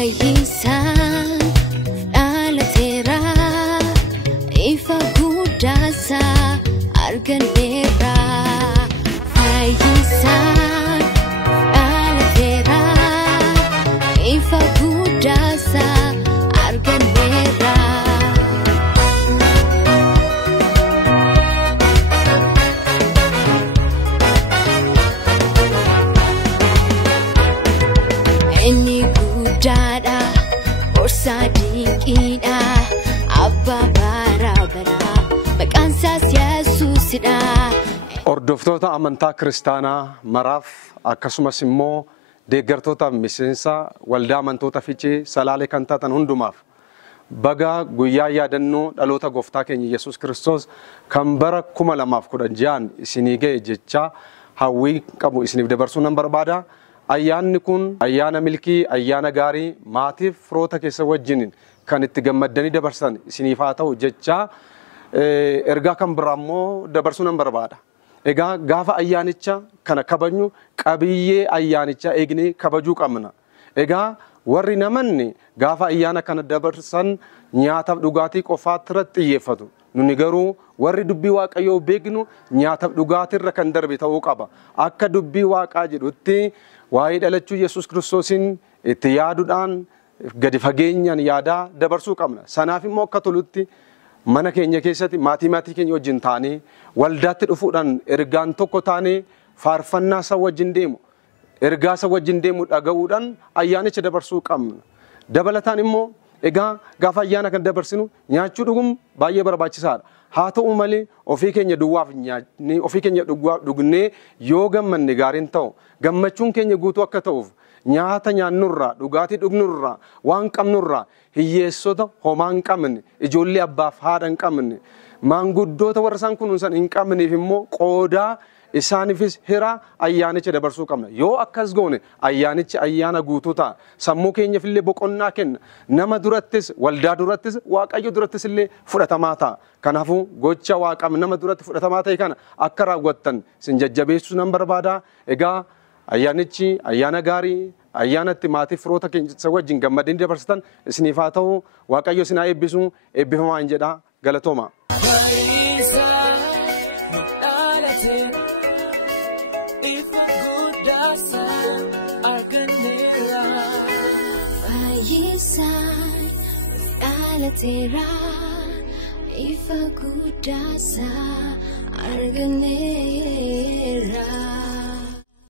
Fayyisan dhalatera ifa guddaasa arganeera. Fayyisan dhalatera ifa guddaasa arganeera. Inni guddaadha orsaadhiidha abba barabara maqaan isaas Yesuusidha. Hordoftoota amantaa kiristaanaa maraaf akkasumas immoo deeggartoota miseensa waldaa amantoota Fiichee Salaalee kan taatan hundumaaf baga guyyaa yaadannoo dhaloota gooftaa keenya Yesuus Kiristoos kan bara 2016 isinii ga'e jecha hawwii qabu isiniif dabarsuu nan barbaada. Ayyaanni kun ayyaana milkii, ayyaana gaarii, maatiif firoota keessa wajjin kan itti gammaddanii dabarsan isiniif haa ta'u jecha ergaa kan biraa immoo dabarsuu nan barbaada. Egaa gaafa ayyaanicha kana kabajnu qabiyyee ayyaanichaa eegnee kabajuu qabna. Egaa warri namanni gaafa ayyaana kana dabarsan nyaataaf dhugaatii qofaatti irratti xiyyeeffatu. Nuni garuu warri dubbii Waaqayyoo beeknu nyaataaf dhugaatirra kan darbe ta'uu qaba. Akka dubbii Waaqaa jedhutti waa'ee dhalachuu Yesuus Kiristoosin itti yaaduudhaan gadi fageenyaan yaadaa dabarsuu qabna. Sanaaf immoo akka tolutti mana keenya keessatti maatii keenya wajjin taanee waldaatti dhufuudhaan ergaan tokko taanee faarfannaa isa wajjin deemu, ergaa isa wajjin deemu dhaga'uudhaan ayyaanicha dabarsuu qabna. Dabalataan immoo egaa gaafa ayyaana kan dabarsinu nyaachuu dhuguun baay'ee barbaachisaadha. Haa ta'u malee ofii keenya duwwaaf nyaannee ofii keenya dhugnee yoo gammanne gaariin ta'u gammachuun keenya guutuu akka ta'uuf nyaata nyaannurraa dhugaatii dhugnurraa waan qabnurraa hiyyeessota homaa hin qabne ijoollee abbaaf haadha hin qabne maanguddoota warra isaan kunuunsan hin qabneef immoo qoodaa isaaniifis hira ayyaanicha dabarsuu qabna. Yoo akkas goone ayyaanichi ayyaana guutuu ta'a. Sammuu keenyaaf illee boqonnaa kenna. Nama durattis waldaa durattis Waaqayyo durattis illee fudhatamaa ta'a. Kanaafuu gocha Waaqaaf nama duratti fudhatamaa ta'e kana akka raawwattan isin jajjabeessuu nan barbaada. Egaa ayyaanichi ayyaana gaarii, ayyaanatti maatii firoota keessa wajjin gammadanii dabarsitan isiniif haa ta'u. Waaqayyo isin haa eebbisu. Eebbifamaa hin jedha. Galatooma. Fayyisan dhalatera ifa guddaasa arganeera.